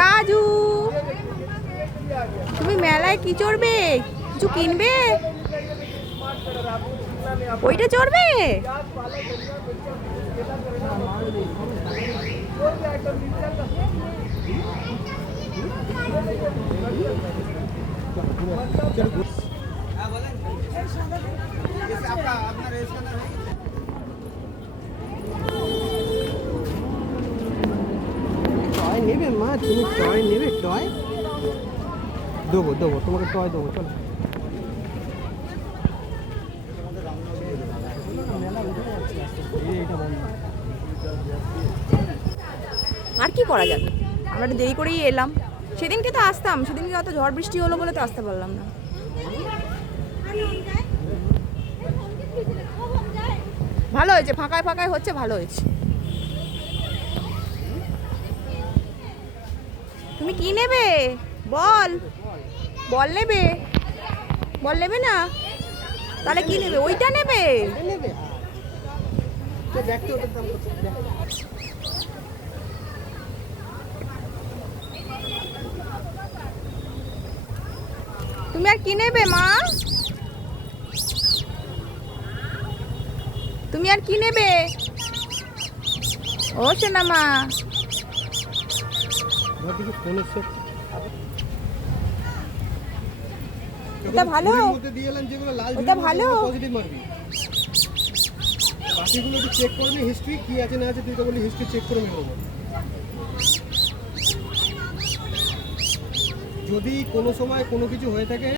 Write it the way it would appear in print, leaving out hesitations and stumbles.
কাজু, তুমি মেলায় কি চড়বে? কিছু কিনবে? ওইটা চড়বে? টয় নেবে মা? তুমি টয় নেবে? টয় দেবো দেবো, তোমাকে টয় দেবো, চলো। আর কি করা যাবে, আমরা একটু দেরি করেই এলাম। সেদিনকে তো আসতাম, সেদিনকে অত ঝড় বৃষ্টি হলো বলে তো আসতে পারলাম না। ভালো হয়েছে, ফাঁকায় ফাঁকায় হচ্ছে, ভালো হয়েছে। তুমি কি নেবে? বল, বল নেবে? বল নেবে না? তাহলে কি নেবে? ওইটা নেবে? তুমি আর কি নেবে মা? তুমি আর কি নেবে? ও সোনা মা, ওটা ভালো, ওটা ভালো। বাকিগুলো একটু চেক করবি, হিস্ট্রি কি আছে না আছে, তুই তো বলি হিস্ট্রি চেক করে নেবো। যদি কোনো সময় কোনো কিছু হয়ে থাকে